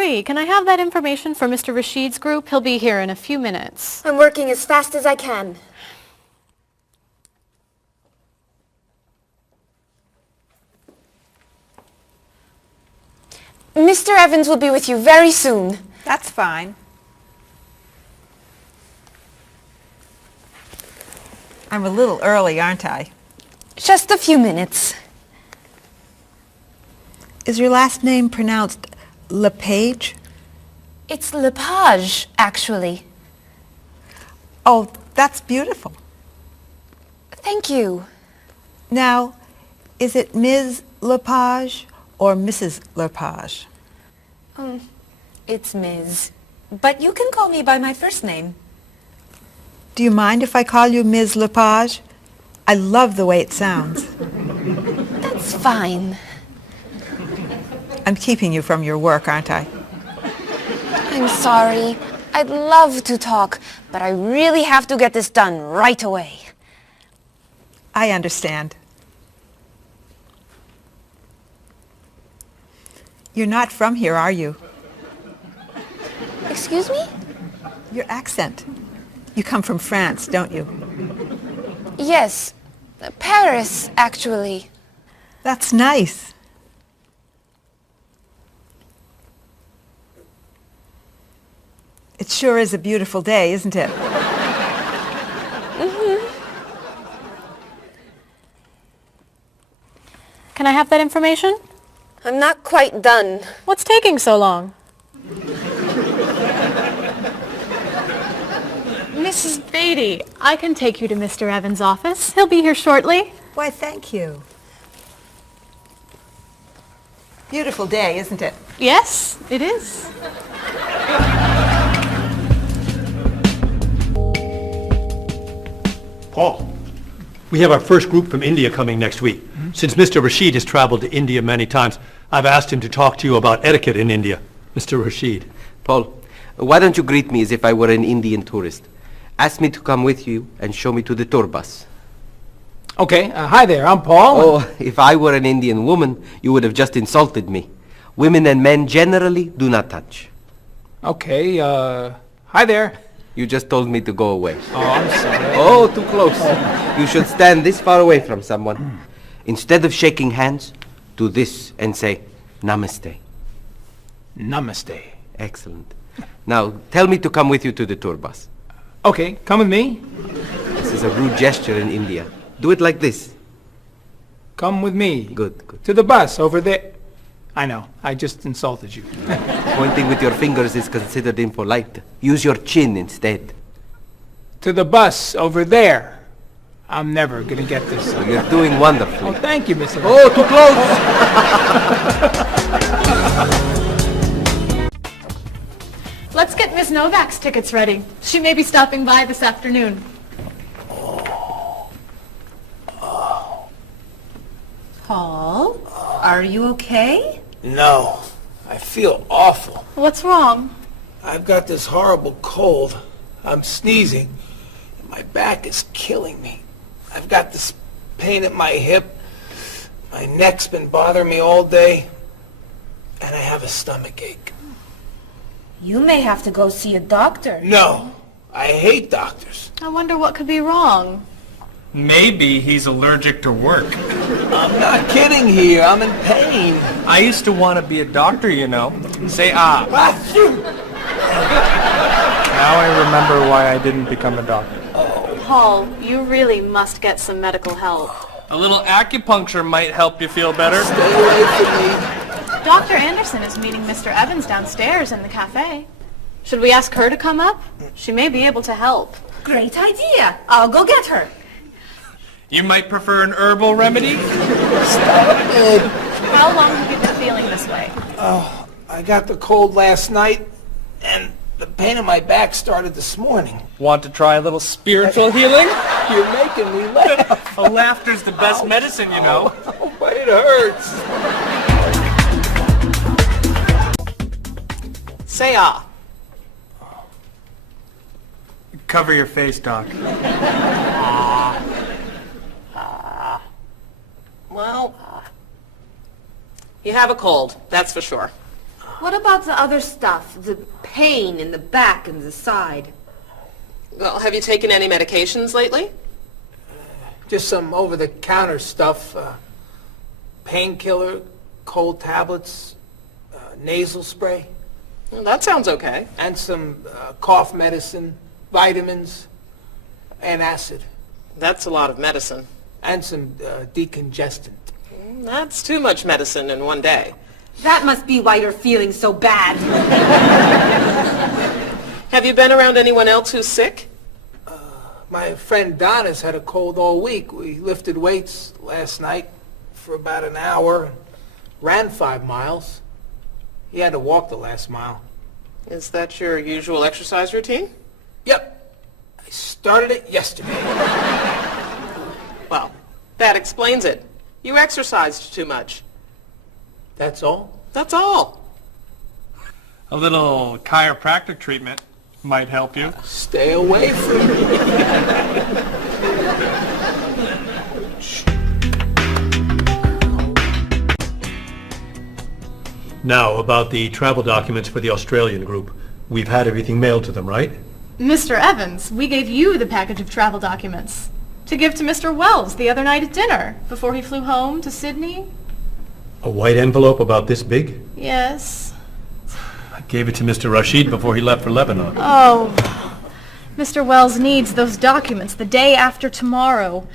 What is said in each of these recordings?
Marie, can I have that information for Mr. Rashid's group? He'll be here in a few minutes. I'm working as fast as I can. Mr. Evans will be with you very soon. That's fine. I'm a little early, aren't I? Just a few minutes. Is your last name pronounced LePage? It's Lepage, actually. Oh, that's beautiful. Thank you. Now, is it Ms. Lepage or Mrs. Lepage? It's Ms. But you can call me by my first name. Do you mind if I call you Ms. Lepage? I love the way it sounds. That's fine. I'm keeping you from your work, aren't I? I'm sorry. I'd love to talk, but I really have to get this done right away. I understand. You're not from here, are you? Excuse me? Your accent. You come from France, don't you? Yes. Paris, actually. That's nice. It sure is a beautiful day, isn't it? Can I have that information? I'm not quite done. What's taking so long? Mrs. Beatty, I can take you to Mr. Evans' office. He'll be here shortly. Why, thank you. Beautiful day, isn't it? Yes, it is. Paul, we have our first group from India coming next week. Since Mr. Rashid has traveled to India many times, I've asked him to talk to you about etiquette in India. Mr. Rashid. Paul, why don't you greet me as if I were an Indian tourist? Ask me to come with you and show me to the tour bus. Okay, hi there, I'm Paul. Oh, if I were an Indian woman, you would have just insulted me. Women and men generally do not touch. Okay, hi there. You just told me to go away. Oh, I'm sorry. Oh, too close. You should stand this far away from someone. Instead of shaking hands, do this and say, Namaste. Namaste. Excellent. Now, tell me to come with you to the tour bus. Okay, come with me. This is a rude gesture in India. Do it like this. Come with me. Good, good. To the bus over there. I know, I just insulted you. Pointing with your fingers is considered impolite. Use your chin instead. To the bus over there. I'm never gonna get this. You're doing wonderfully. Oh, thank you, Mr. Oh, too close! Let's get Miss Novak's tickets ready. She may be stopping by this afternoon. Paul, are you okay? No, I feel awful. What's wrong? I've got this horrible cold. I'm sneezing, and my back is killing me. I've got this pain at my hip. My neck's been bothering me all day, and I have a stomach ache. You may have to go see a doctor. No, I hate doctors. I wonder what could be wrong. Maybe he's allergic to work. I'm not kidding here. I'm in pain. I used to want to be a doctor, you know. Say ah. Now I remember why I didn't become a doctor. Paul, you really must get some medical help. A little acupuncture might help you feel better. Stay away from me. Dr. Anderson is meeting Mr. Evans downstairs in the cafe. Should we ask her to come up? She may be able to help. Great idea. I'll go get her. You might prefer an herbal remedy? Stop it. How long have you been feeling this way? Oh, I got the cold last night, and the pain in my back started this morning. Want to try a little spiritual healing? You're making me laugh. Oh, laughter's the best medicine, you know. Oh, but it hurts. Say ah. Cover your face, Doc. Well, you have a cold, that's for sure. What about the other stuff? The pain in the back and the side? Well, have you taken any medications lately? Just some over-the-counter stuff. Painkiller, cold tablets, nasal spray. Well, that sounds okay. And some cough medicine, vitamins, and acid. That's a lot of medicine. And some decongestant. That's too much medicine in one day. That must be why you're feeling so bad. Have you been around anyone else who's sick? My friend Donna's had a cold all week. We lifted weights last night for about an hour, ran 5 miles. He had to walk the last mile. Is that your usual exercise routine? Yep. I started it yesterday. Well, that explains it. You exercised too much. That's all? That's all. A little chiropractic treatment might help you. Stay away from me. Now, about the travel documents for the Australian group. We've had everything mailed to them, right? Mr. Evans, we gave you the package of travel documents to give to Mr. Wells the other night at dinner before he flew home to Sydney. A white envelope about this big? Yes. I gave it to Mr. Rashid before he left for Lebanon. Oh, Mr. Wells needs those documents the day after tomorrow.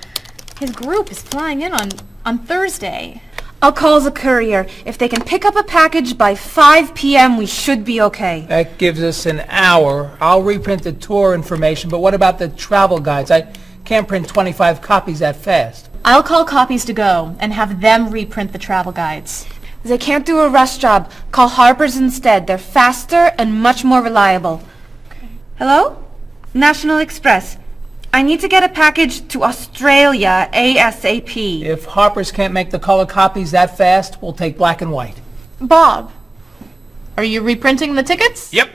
His group is flying in on Thursday. I'll call the courier. If they can pick up a package by 5 p.m., we should be okay. That gives us an hour. I'll reprint the tour information, but what about the travel guides? I can't print 25 copies that fast. I'll call Copies to Go and have them reprint the travel guides. They can't do a rush job. Call Harper's instead. They're faster and much more reliable. Okay. Hello? National Express. I need to get a package to Australia ASAP. If Harper's can't make the color copies that fast, we'll take black and white. Bob, are you reprinting the tickets? Yep.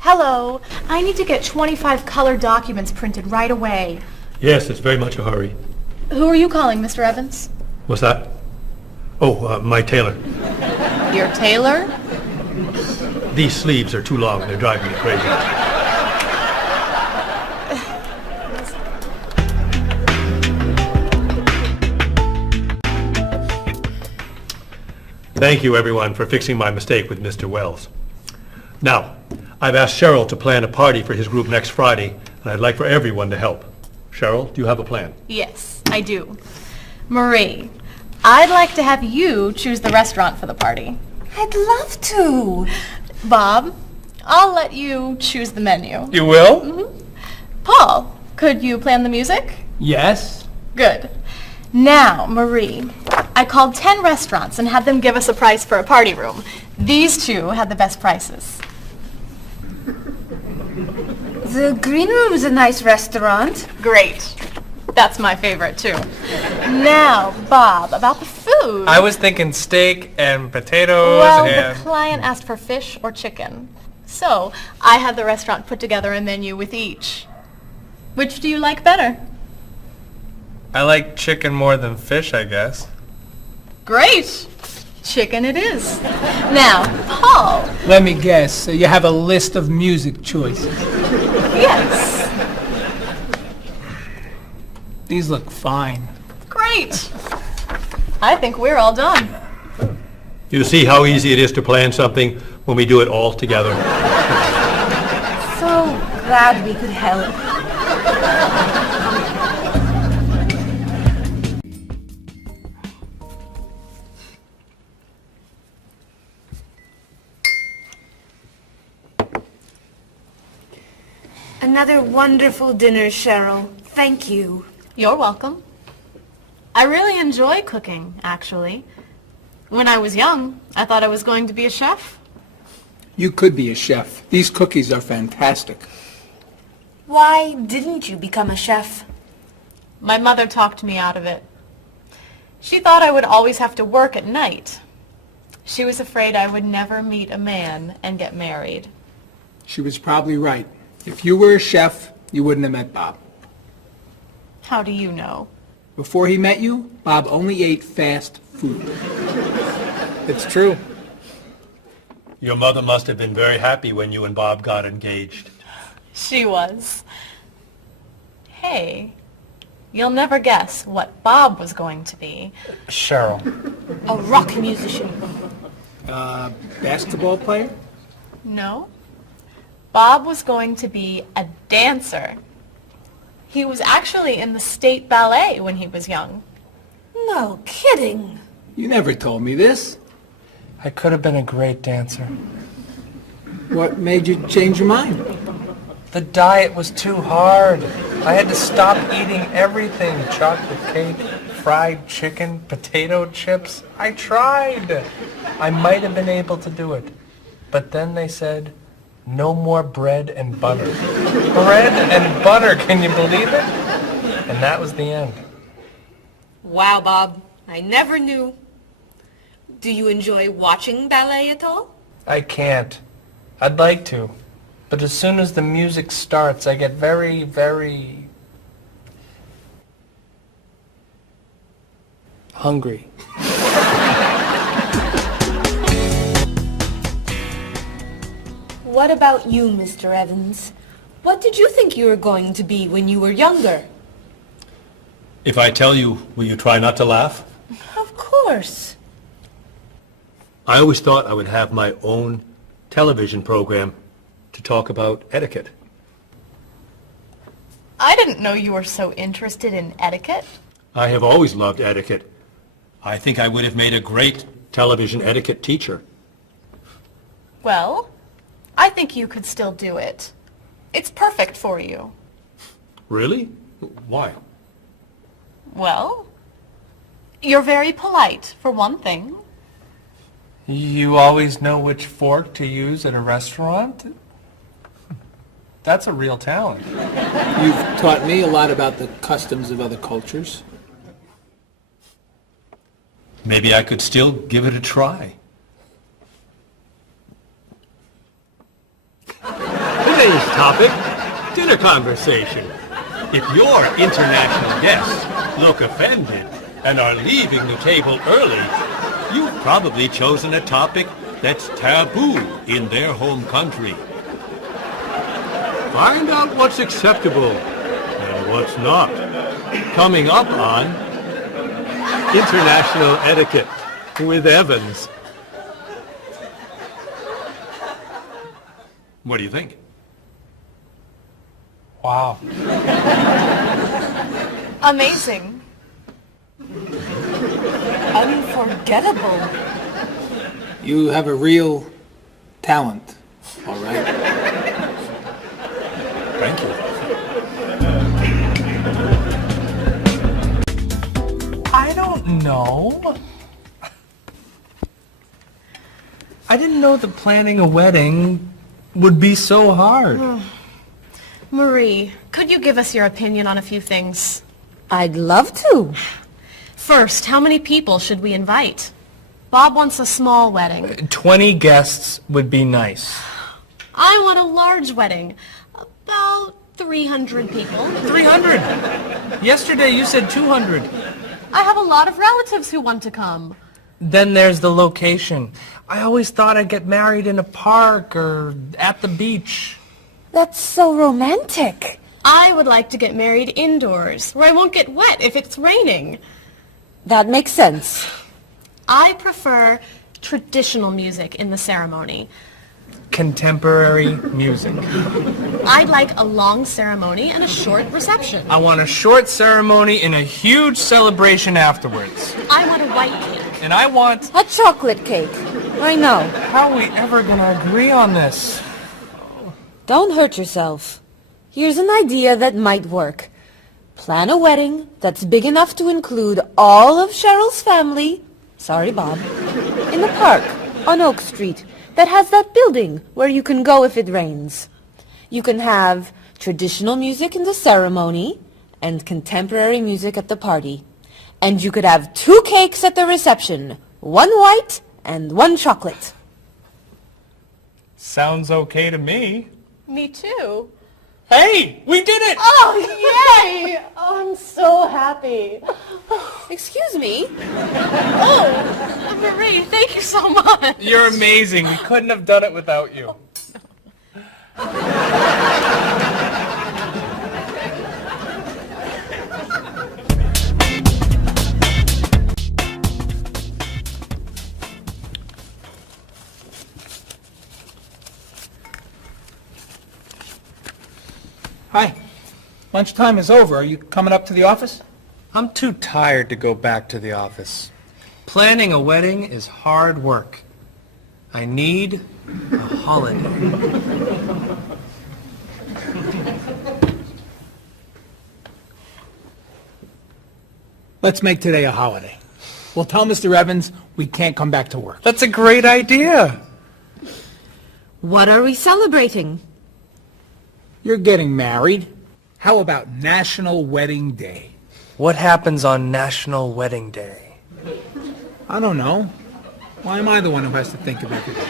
Hello. I need to get 25 color documents printed right away. Yes, it's very much a hurry. Who are you calling, Mr. Evans? What's that? Oh, my tailor. Your tailor? These sleeves are too long. They're driving me crazy. Thank you, everyone, for fixing my mistake with Mr. Wells. Now, I've asked Cheryl to plan a party for his group next Friday, and I'd like for everyone to help. Cheryl, do you have a plan? Yes, I do. Marie, I'd like to have you choose the restaurant for the party. I'd love to. Bob, I'll let you choose the menu. You will? Mm-hmm. Paul, could you plan the music? Yes? Good. Now, Marie, I called 10 restaurants and had them give us a price for a party room. These two had the best prices. The Green Room's a nice restaurant. Great. That's my favorite, too. Now, Bob, about the food. I was thinking steak and potatoes Well, and... the client asked for fish or chicken. So, I had the restaurant put together a menu with each. Which do you like better? I like chicken more than fish, I guess. Great. Chicken it is. Now, Paul. Let me guess. So you have a list of music choices. Yes. These look fine. Great. I think we're all done. You see how easy it is to plan something when we do it all together? So glad we could help. Another wonderful dinner, Cheryl. Thank you. You're welcome. I really enjoy cooking, actually. When I was young, I thought I was going to be a chef. You could be a chef. These cookies are fantastic. Why didn't you become a chef? My mother talked me out of it. She thought I would always have to work at night. She was afraid I would never meet a man and get married. She was probably right. If you were a chef, you wouldn't have met Bob. How do you know? Before he met you, Bob only ate fast food. It's true. Your mother must have been very happy when you and Bob got engaged. She was. Hey, you'll never guess what Bob was going to be. Cheryl. A rock musician. Basketball player? No. Bob was going to be a dancer. He was actually in the state ballet when he was young. No kidding. You never told me this. I could have been a great dancer. What made you change your mind? The diet was too hard. I had to stop eating everything. Chocolate cake, fried chicken, potato chips. I tried. I might have been able to do it. But then they said, no more bread and butter. Bread and butter, can you believe it? And that was the end. Wow, Bob. I never knew. Do you enjoy watching ballet at all? I can't. I'd like to. But as soon as the music starts, I get very, very hungry. What about you, Mr. Evans? What did you think you were going to be when you were younger? If I tell you, will you try not to laugh? Of course. I always thought I would have my own television program to talk about etiquette. I didn't know you were so interested in etiquette. I have always loved etiquette. I think I would have made a great television etiquette teacher. Well, I think you could still do it. It's perfect for you. Really? Why? Well, you're very polite, for one thing. You always know which fork to use at a restaurant? That's a real talent. You've taught me a lot about the customs of other cultures. Maybe I could still give it a try. Today's topic, dinner conversation. If your international guests look offended and are leaving the table early, you've probably chosen a topic that's taboo in their home country. Find out what's acceptable and what's not. Coming up on International Etiquette with Evans. What do you think? Wow. Amazing. Unforgettable. You have a real talent, all right? Thank you. I don't know. I didn't know that planning a wedding would be so hard. Marie, could you give us your opinion on a few things? I'd love to. First, how many people should we invite? Bob wants a small wedding. 20 guests would be nice. I want a large wedding. About 300 people. 300! Yesterday you said 200. I have a lot of relatives who want to come. Then there's the location. I always thought I'd get married in a park or at the beach. That's so romantic. I would like to get married indoors, where I won't get wet if it's raining. That makes sense. I prefer traditional music in the ceremony. Contemporary music. I'd like a long ceremony and a short reception. I want a short ceremony and a huge celebration afterwards. I want a white cake. And I want... A chocolate cake. I know. How are we ever gonna agree on this? Don't hurt yourself. Here's an idea that might work. Plan a wedding that's big enough to include all of Cheryl's family, sorry Bob, in a park on Oak Street that has that building where you can go if it rains. You can have traditional music in the ceremony and contemporary music at the party. And you could have 2 cakes at the reception, 1 white and 1 chocolate. Sounds okay to me. Me too. Hey, we did it! Oh, yay! Oh, I'm so happy. happy. Excuse me? Oh, Marie, thank you so much. You're amazing. We couldn't have done it without you. Hi. Lunchtime is over. Are you coming up to the office? I'm too tired to go back to the office. Planning a wedding is hard work. I need a holiday. Let's make today a holiday. We'll tell Mr. Evans we can't come back to work. That's a great idea. What are we celebrating? You're getting married. How about National Wedding Day? What happens on National Wedding Day? I don't know. Why am I the one who has to think of everything?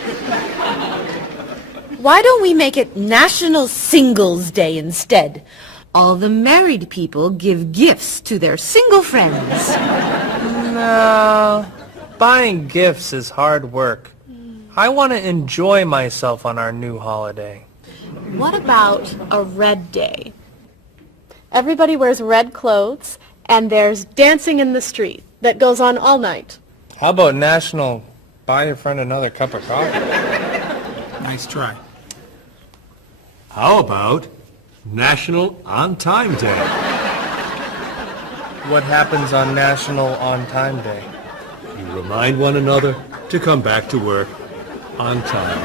Why don't we make it National Singles Day instead? All the married people give gifts to their single friends. No, buying gifts is hard work. I want to enjoy myself on our new holiday. What about a red day? Everybody wears red clothes, and there's dancing in the street that goes on all night. How about National Buy Your Friend Another Cup of Coffee? Nice try. How about National On Time Day? What happens on National On Time Day? You remind one another to come back to work on time.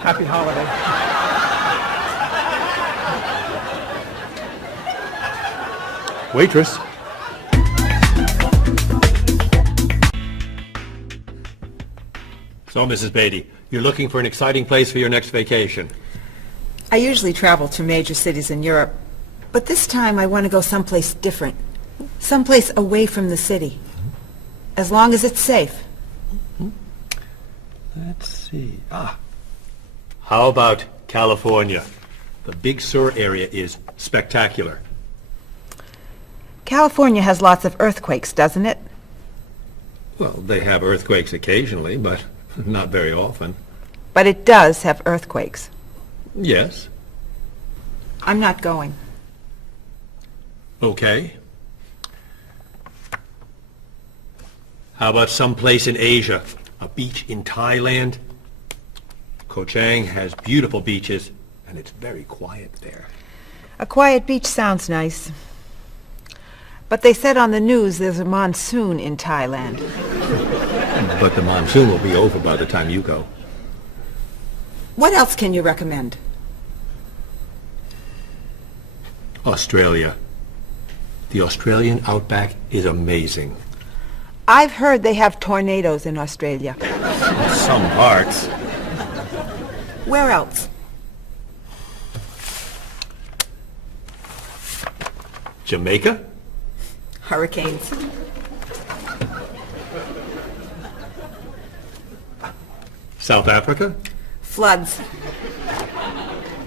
Happy holiday. Waitress. So, Mrs. Beatty, you're looking for an exciting place for your next vacation. I usually travel to major cities in Europe, but this time I want to go someplace different. Someplace away from the city. As long as it's safe. Let's see. How about California? The Big Sur area is spectacular. California has lots of earthquakes, doesn't it? Well, they have earthquakes occasionally, but not very often. But it does have earthquakes. Yes. I'm not going. Okay. How about someplace in Asia? A beach in Thailand? Koh Chang has beautiful beaches, and it's very quiet there. A quiet beach sounds nice. But they said on the news there's a monsoon in Thailand. But the monsoon will be over by the time you go. What else can you recommend? Australia. The Australian outback is amazing. I've heard they have tornadoes in Australia. Some parts. Where else? Jamaica? Hurricanes. South Africa? Floods.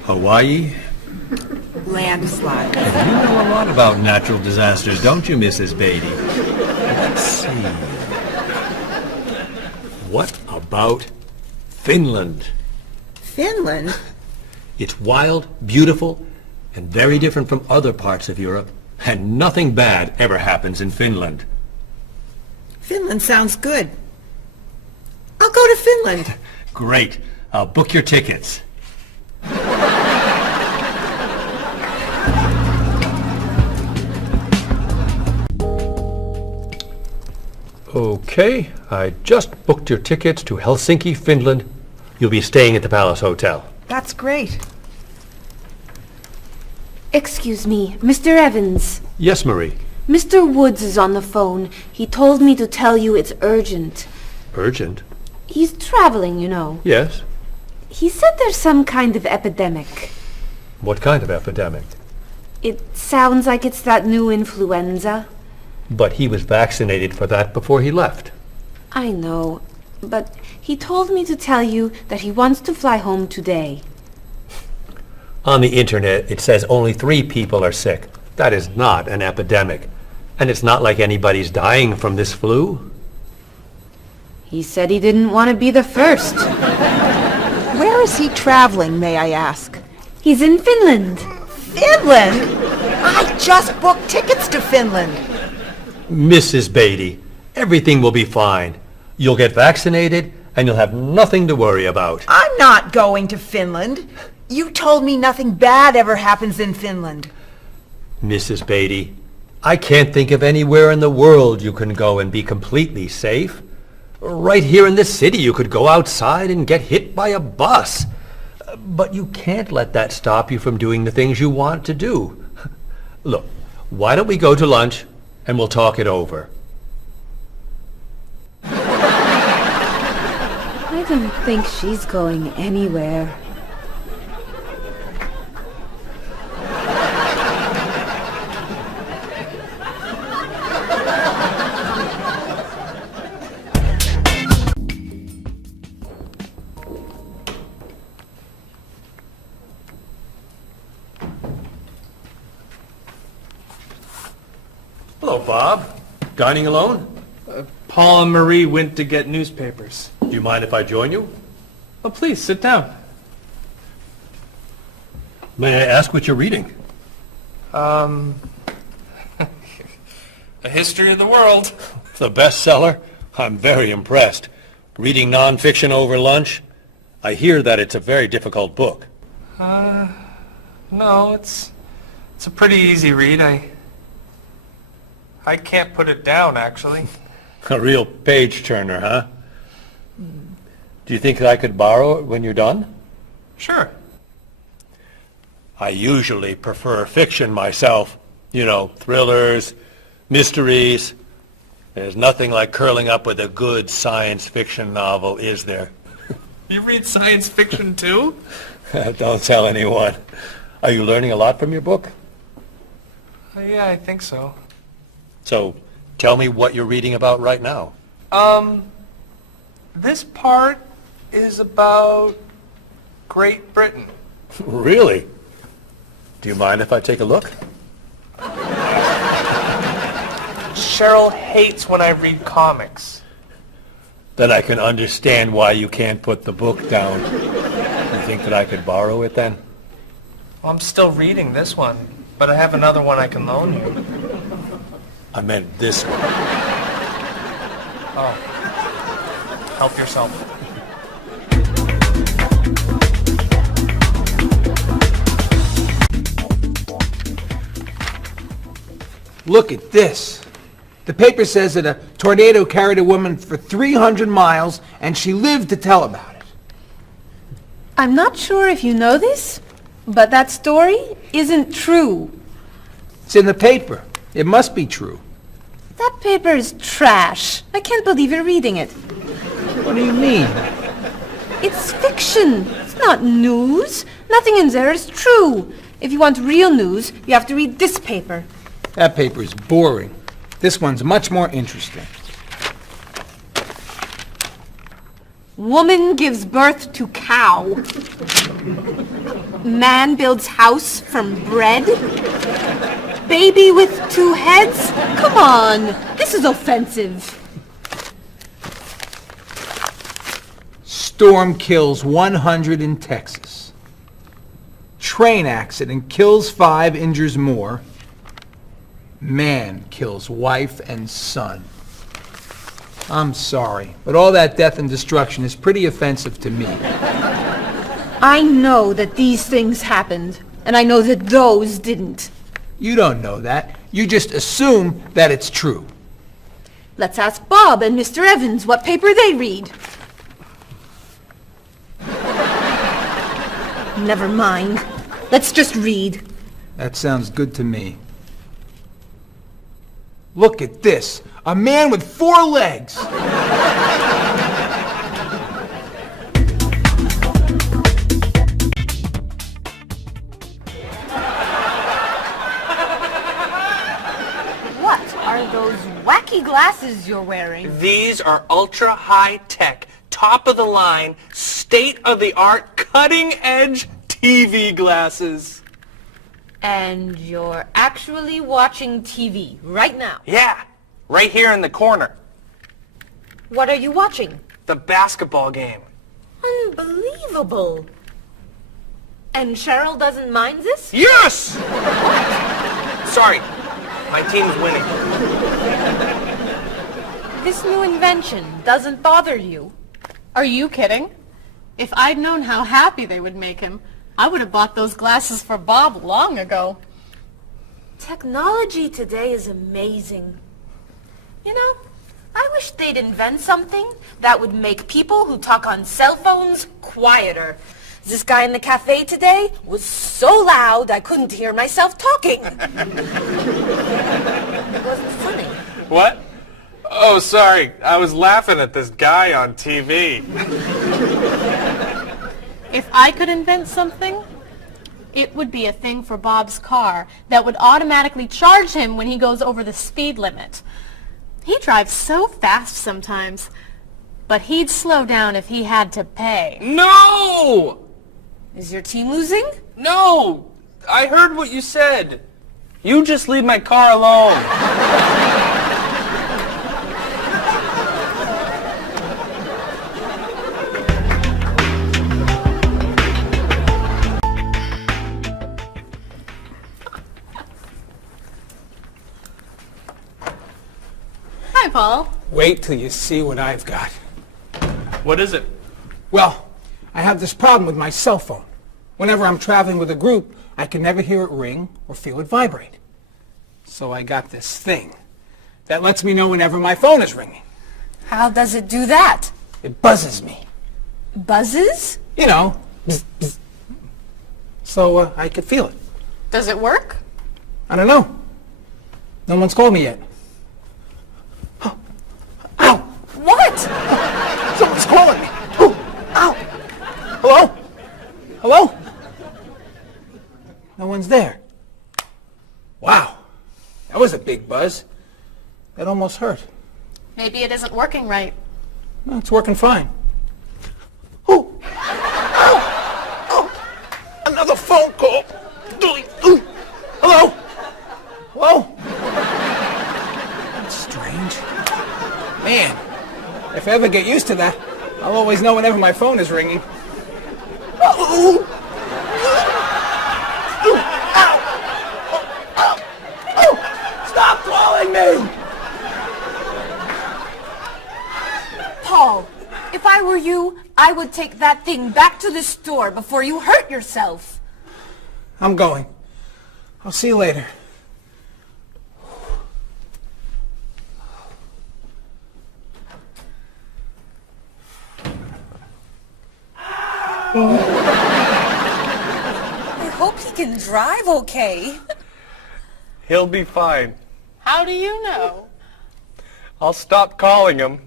Hawaii? Landslides. You know a lot about natural disasters, don't you, Mrs. Beatty? Let's see. What about Finland? Finland? It's wild, beautiful, and very different from other parts of Europe. And nothing bad ever happens in Finland. Finland sounds good. I'll go to Finland. Great. I'll book your tickets. Okay, I just booked your tickets to Helsinki, Finland. You'll be staying at the Palace Hotel. That's great. Excuse me, Mr. Evans. Yes, Marie. Mr. Woods is on the phone. He told me to tell you it's urgent. Urgent? He's traveling, you know. Yes. He said there's some kind of epidemic. What kind of epidemic? It sounds like it's that new influenza. But he was vaccinated for that before he left. I know, but he told me to tell you that he wants to fly home today. On the internet, it says only 3 people are sick. That is not an epidemic. And it's not like anybody's dying from this flu. He said he didn't want to be the first. Where is he traveling, may I ask? He's in Finland. Finland? I just booked tickets to Finland. Mrs. Beatty, everything will be fine. You'll get vaccinated, and you'll have nothing to worry about. I'm not going to Finland. You told me nothing bad ever happens in Finland. Mrs. Beatty, I can't think of anywhere in the world you can go and be completely safe. Right here in this city, you could go outside and get hit by a bus. But you can't let that stop you from doing the things you want to do. Look, why don't we go to lunch and we'll talk it over? I don't think she's going anywhere. Hello, Bob. Dining alone? Paul and Marie went to get newspapers. Do you mind if I join you? Oh, please, sit down. May I ask what you're reading? A history of the world. The bestseller? I'm very impressed. Reading nonfiction over lunch? I hear that it's a very difficult book. No, it's a pretty easy read. I can't put it down, actually. A real page-turner, huh? Do you think I could borrow it when you're done? Sure. I usually prefer fiction myself. You know, thrillers, mysteries. There's nothing like curling up with a good science fiction novel, is there? You read science fiction, too? Don't tell anyone. Are you learning a lot from your book? Yeah, I think so. So, tell me what you're reading about right now. This part is about Great Britain. Really? Do you mind if I take a look? Cheryl hates when I read comics. Then I can understand why you can't put the book down. You think that I could borrow it then? Well, I'm still reading this one, but I have another one I can loan you. I meant this one. Oh. Help yourself. Look at this. The paper says that a tornado carried a woman for 300 miles, and she lived to tell about it. I'm not sure if you know this, but that story isn't true. It's in the paper. It must be true. That paper is trash. I can't believe you're reading it. What do you mean? It's fiction. It's not news. Nothing in there is true. If you want real news, you have to read this paper. That paper is boring. This one's much more interesting. Woman gives birth to cow. Man builds house from bread. Baby with 2 heads? Come on, this is offensive. Storm kills 100 in Texas. Train accident kills 5, injures more. Man kills wife and son. I'm sorry, but all that death and destruction is pretty offensive to me. I know that these things happened, and I know that those didn't. You don't know that. You just assume that it's true. Let's ask Bob and Mr. Evans what paper they read. Never mind. Let's just read. That sounds good to me. Look at this. A man with 4 legs. What are those wacky glasses you're wearing? These are ultra high tech, top of the line, state of the art, cutting edge TV glasses. And you're actually watching TV right now. Yeah, right here in the corner. What are you watching? The basketball game. Unbelievable. And Cheryl doesn't mind this? Yes! Sorry, my team's winning. This new invention doesn't bother you. Are you kidding? If I'd known how happy they would make him, I would have bought those glasses for Bob long ago. Technology today is amazing. You know, I wish they'd invent something that would make people who talk on cell phones quieter. This guy in the cafe today was so loud I couldn't hear myself talking. It wasn't funny. What? Oh, sorry. I was laughing at this guy on TV. If I could invent something, it would be a thing for Bob's car that would automatically charge him when he goes over the speed limit. He drives so fast sometimes, but he'd slow down if he had to pay. No! Is your team losing? No! I heard what you said. You just leave my car alone. Hi, Paul. Wait till you see what I've got. What is it? Well, I have this problem with my cell phone. Whenever I'm traveling with a group, I can never hear it ring or feel it vibrate. So I got this thing that lets me know whenever my phone is ringing. How does it do that? It buzzes me. Buzzes? You know, bzz, bzz. So I could feel it. Does it work? I don't know. No one's called me yet. Ow! What? Someone's calling me. Oh, ow! Hello? Hello? No one's there. Wow. That was a big buzz. That almost hurt. Maybe it isn't working right. No, it's working fine. Oh! Ow! Oh! Another phone call. Ooh. Hello? Hello? That's strange. Man, if I ever get used to that, I'll always know whenever my phone is ringing. Oh! Stop calling me! Paul, if I were you, I would take that thing back to the store before you hurt yourself. I'm going. I'll see you later. I hope he can drive okay. He'll be fine. How do you know? I'll stop calling him.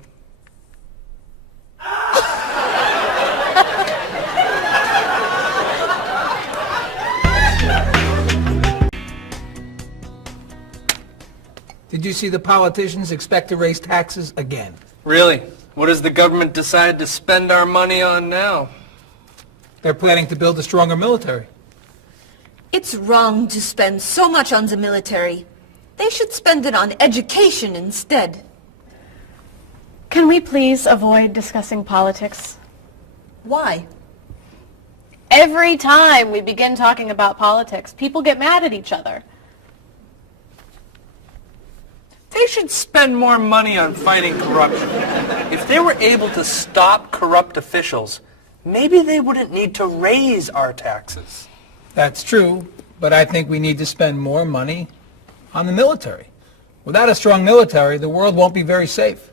Did you see the politicians expect to raise taxes again? Really? What has the government decided to spend our money on now? They're planning to build a stronger military. It's wrong to spend so much on the military. They should spend it on education instead. Can we please avoid discussing politics? Why? Every time we begin talking about politics, people get mad at each other. They should spend more money on fighting corruption. If they were able to stop corrupt officials, maybe they wouldn't need to raise our taxes. That's true, but I think we need to spend more money on the military. Without a strong military, the world won't be very safe.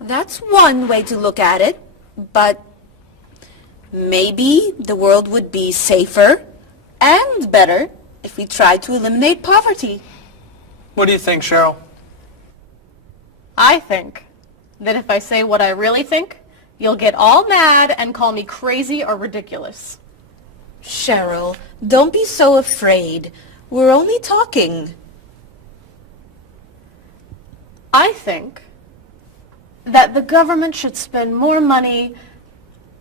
That's one way to look at it, but maybe the world would be safer and better if we tried to eliminate poverty. What do you think, Cheryl? I think that if I say what I really think, you'll get all mad and call me crazy or ridiculous. Cheryl, don't be so afraid. We're only talking. I think that the government should spend more money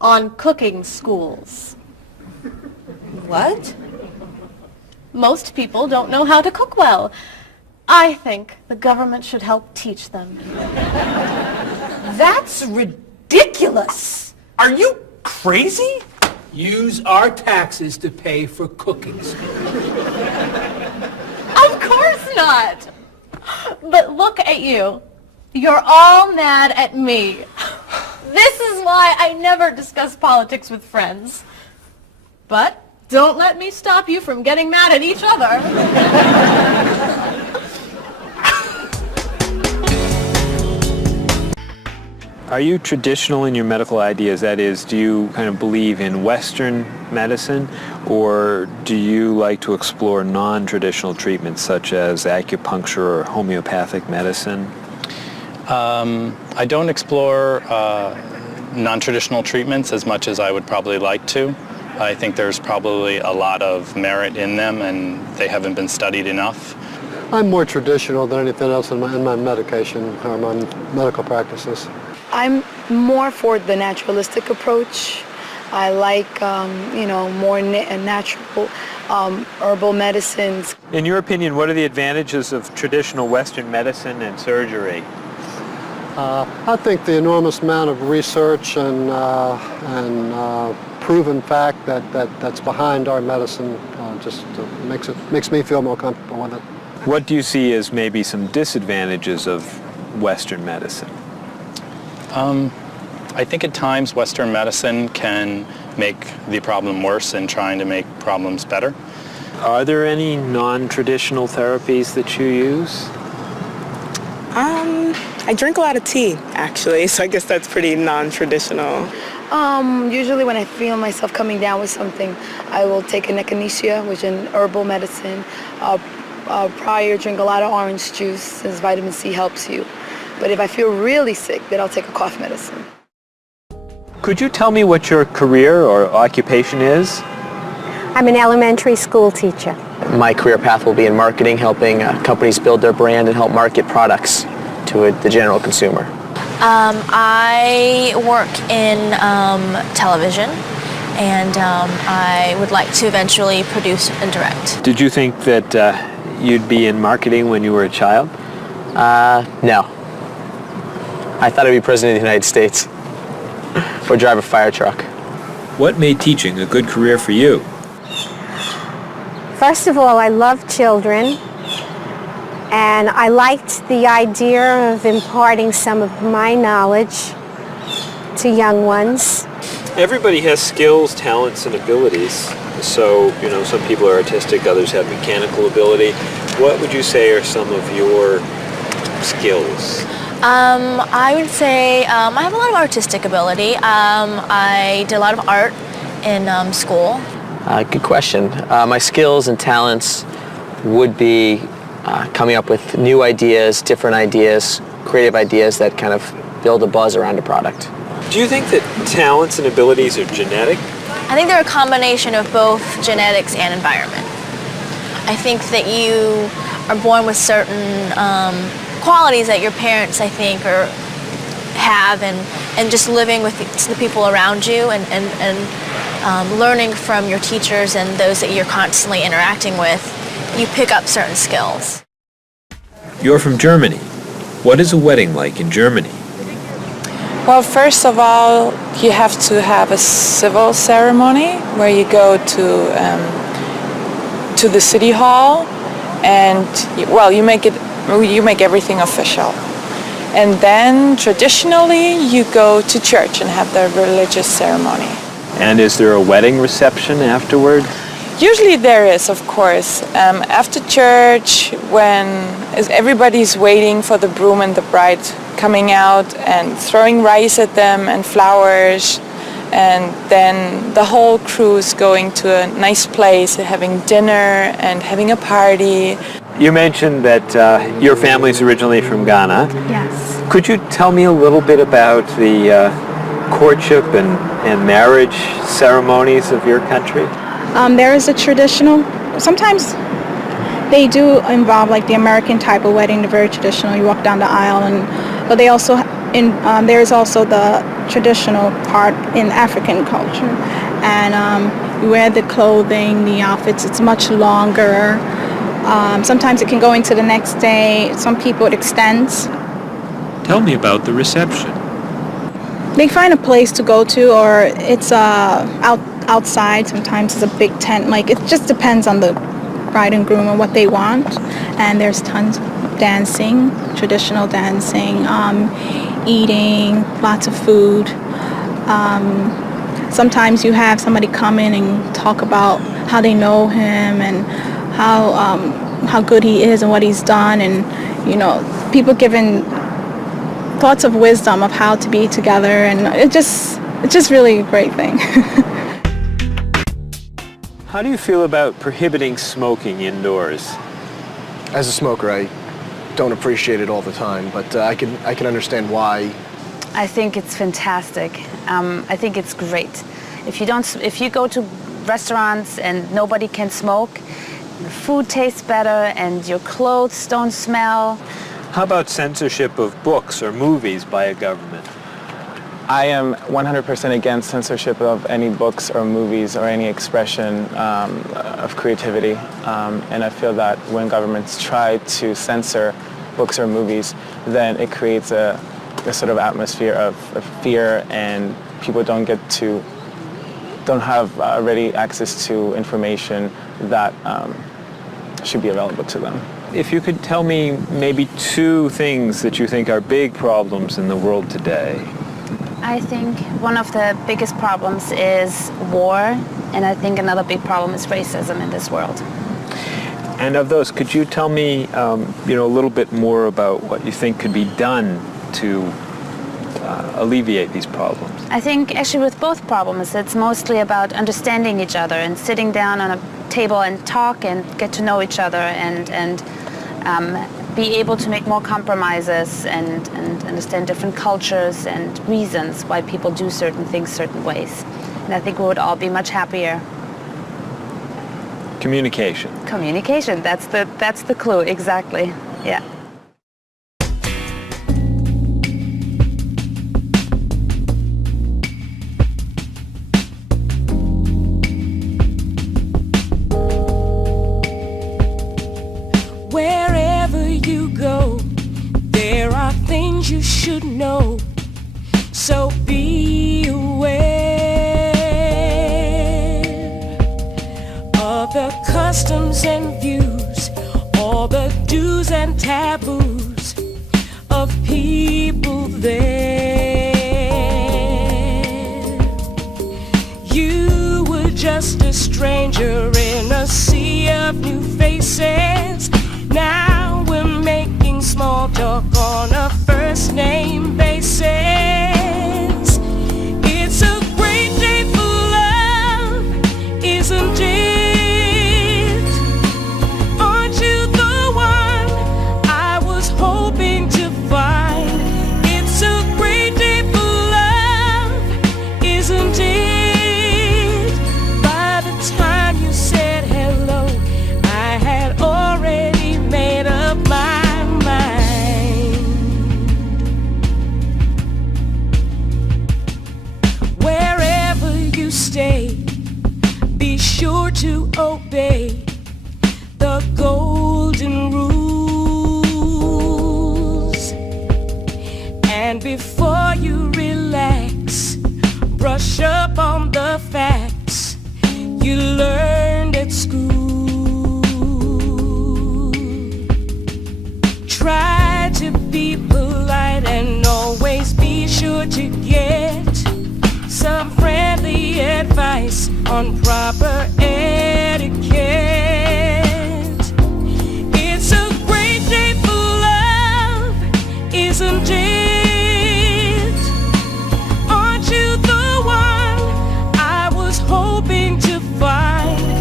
on cooking schools. What? Most people don't know how to cook well. I think the government should help teach them. That's ridiculous. Are you crazy? Use our taxes to pay for cooking school. Of course not! But look at you. You're all mad at me. This is why I never discuss politics with friends. But don't let me stop you from getting mad at each other. Are you traditional in your medical ideas? That is, do you kind of believe in Western medicine, or do you like to explore non-traditional treatments such as acupuncture or homeopathic medicine? I don't explore non-traditional treatments as much as I would probably like to. I think there's probably a lot of merit in them, and they haven't been studied enough. I'm more traditional than anything else in my medication or my medical practices. I'm more for the naturalistic approach. I like, more natural herbal medicines. In your opinion, what are the advantages of traditional Western medicine and surgery? I think the enormous amount of research and proven fact that's behind our medicine just makes me feel more comfortable with it. What do you see as maybe some disadvantages of Western medicine? I think at times Western medicine can make the problem worse in trying to make problems better. Are there any non-traditional therapies that you use? I drink a lot of tea, actually, so I guess that's pretty non-traditional. Usually when I feel myself coming down with something, I will take an echinacea, which is an herbal medicine. Prior, drink a lot of orange juice, since vitamin C helps you. But if I feel really sick, then I'll take a cough medicine. Could you tell me what your career or occupation is? I'm an elementary school teacher. My career path will be in marketing, helping companies build their brand and help market products to the general consumer. I work in television, and I would like to eventually produce and direct. Did you think that you'd be in marketing when you were a child? No. I thought I'd be president of the United States or drive a fire truck. What made teaching a good career for you? First of all, I love children, and I liked the idea of imparting some of my knowledge to young ones. Everybody has skills, talents, and abilities. So, some people are artistic, others have mechanical ability. What would you say are some of your skills? I would say I have a lot of artistic ability. I did a lot of art in school. Good question. My skills and talents would be coming up with new ideas, different ideas, creative ideas that kind of build a buzz around a product. Do you think that talents and abilities are genetic? I think they're a combination of both genetics and environment. I think that you are born with certain qualities that your parents, I think, have, and just living with the people around you and learning from your teachers and those that you're constantly interacting with, you pick up certain skills. You're from Germany. What is a wedding like in Germany? Well, first of all, you have to have a civil ceremony where you go to the city hall, and you make everything official. And then traditionally you go to church and have the religious ceremony. And is there a wedding reception afterward? Usually there is, of course. After church, when everybody's waiting for the groom and the bride coming out and throwing rice at them and flowers, and then the whole crew is going to a nice place, having dinner and having a party. You mentioned that your family's originally from Ghana. Yes. Could you tell me a little bit about the courtship and marriage ceremonies of your country? There is a traditional, sometimes they do involve like the American type of wedding, the very traditional, you walk down the aisle, but they also, there is also the traditional part in African culture. And you wear the clothing, the outfits, it's much longer. Sometimes it can go into the next day. Some people it extends. Tell me about the reception. They find a place to go to, or it's outside. Sometimes it's a big tent. Like, it just depends on the bride and groom and what they want. And there's tons of dancing, traditional dancing, eating, lots of food. Sometimes you have somebody come in and talk about how they know him and how good he is and what he's done, and people giving thoughts of wisdom of how to be together, and it's just really a great thing. How do you feel about prohibiting smoking indoors? As a smoker, I don't appreciate it all the time, but I can understand why. I think it's fantastic. I think it's great. If you go to restaurants and nobody can smoke, the food tastes better and your clothes don't smell. How about censorship of books or movies by a government? I am 100% against censorship of any books or movies or any expression of creativity. And I feel that when governments try to censor books or movies, then it creates a sort of atmosphere of fear, and people don't have ready access to information that should be available to them. If you could tell me maybe 2 things that you think are big problems in the world today. I think one of the biggest problems is war, and I think another big problem is racism in this world. And of those, could you tell me a little bit more about what you think could be done to alleviate these problems? I think actually with both problems, it's mostly about understanding each other and sitting down on a table and talk and get to know each other and be able to make more compromises and understand different cultures and reasons why people do certain things certain ways. And I think we would all be much happier. Communication. Communication, that's the clue, exactly. Yeah. Wherever you go, there are things you should know, so be aware of the customs and views, all the do's and taboos of people there. You were just a stranger in a sea of new faces. Now we're making small talk on a first name basis. It's a great day for love, isn't it? Aren't you the one I was hoping to find? It's a great day for love, isn't it? By the time you said hello, I had already made up my mind. Wherever you stay, be sure to obey the golden rules. And before you relax, brush up on the facts you learned at school. Try to be polite and always be sure to get some friendly advice on proper etiquette. It's a great day for love, isn't it? Aren't you the one I was hoping to find?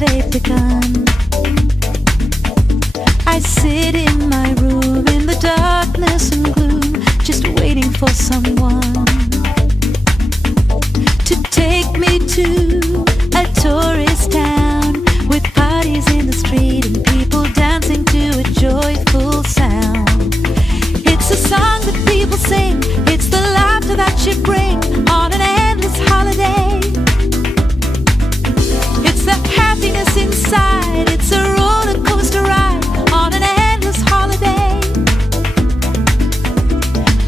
they've begun. I sit in my room in the darkness and gloom, just waiting for someone to take me to a tourist town with parties in the street and people dancing to a joyful sound. It's a song that people sing, it's the laughter that you bring on an endless holiday. It's the happiness inside, it's a roller coaster ride on an endless holiday.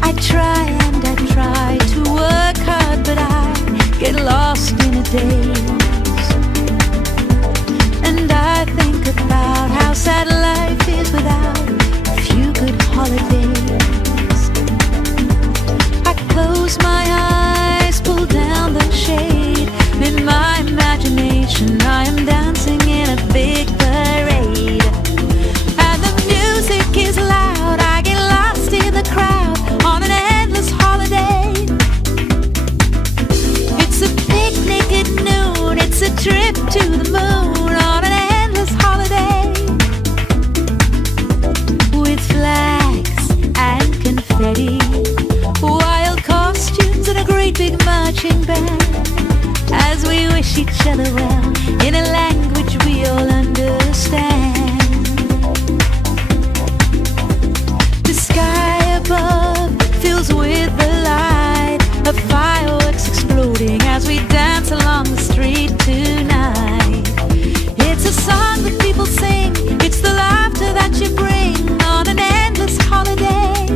I try and I try to work hard, but I get lost in a daze. And I think about how sad life is without a few good holidays. I close my eyes, pull down the shade. In my imagination I am dancing in a big parade. And the music is loud, I get lost in the crowd on an endless holiday. It's a picnic at noon, it's a trip to the moon on an endless holiday. With flags and confetti, wild costumes and a great big marching band, as we wish each other well in a language we all understand. The sky above fills with the light of fireworks exploding as we dance along the street tonight. It's a song that people sing, it's the laughter that you bring on an endless holiday.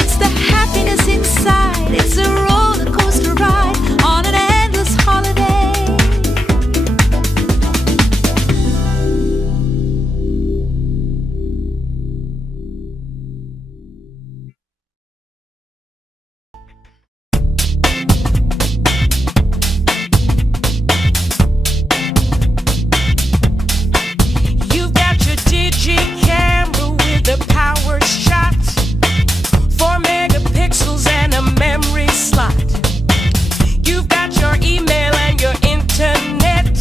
It's the happiness inside, it's a roller coaster ride on an endless holiday. You've got your digi camera with a power shot, 4 megapixels and a memory slot. You've got your email and your internet.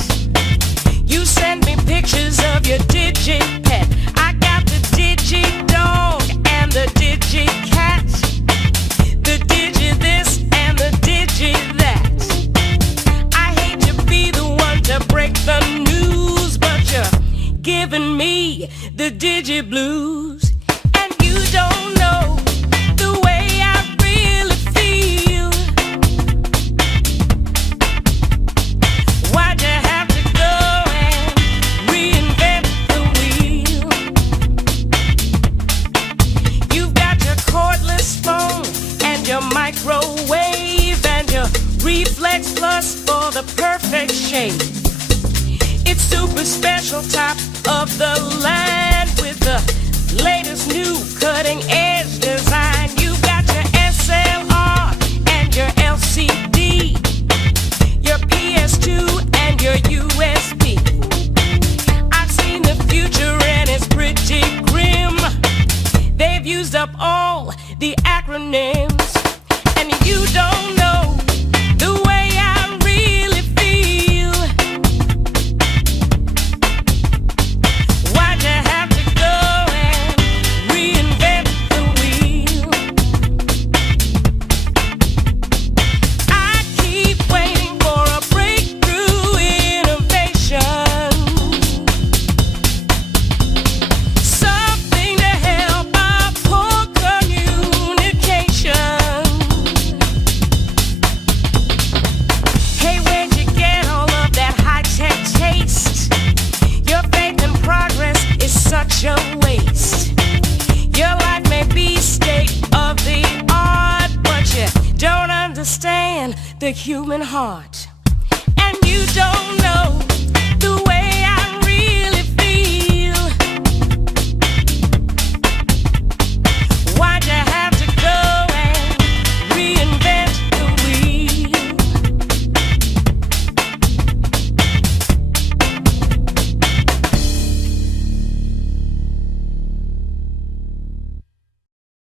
You send me pictures of your digi pet. I got the digi dog and the digi cat, the digi this and the digi that. I hate to be the one to break the news, but you're giving me the digi blues. And you don't know the way I really feel. Why'd you have to go and reinvent the wheel? You've got your cordless phone and your microwave and your reflex plus for the perfect shape. It's super special, top of the line with the latest new cutting edge design. You've got your SLR and your LCD, your PS2 and your USB. I've seen the future and it's pretty grim. They've used up all the acronyms, and you don't know the way I really feel. Why'd you have to go and reinvent the wheel? I keep waiting for a breakthrough innovation, something to help our poor communication. Hey, where'd you get all of that high-tech taste? Your faith in progress is such a waste. Your life may be state of the art, but you don't understand the human heart. And you don't know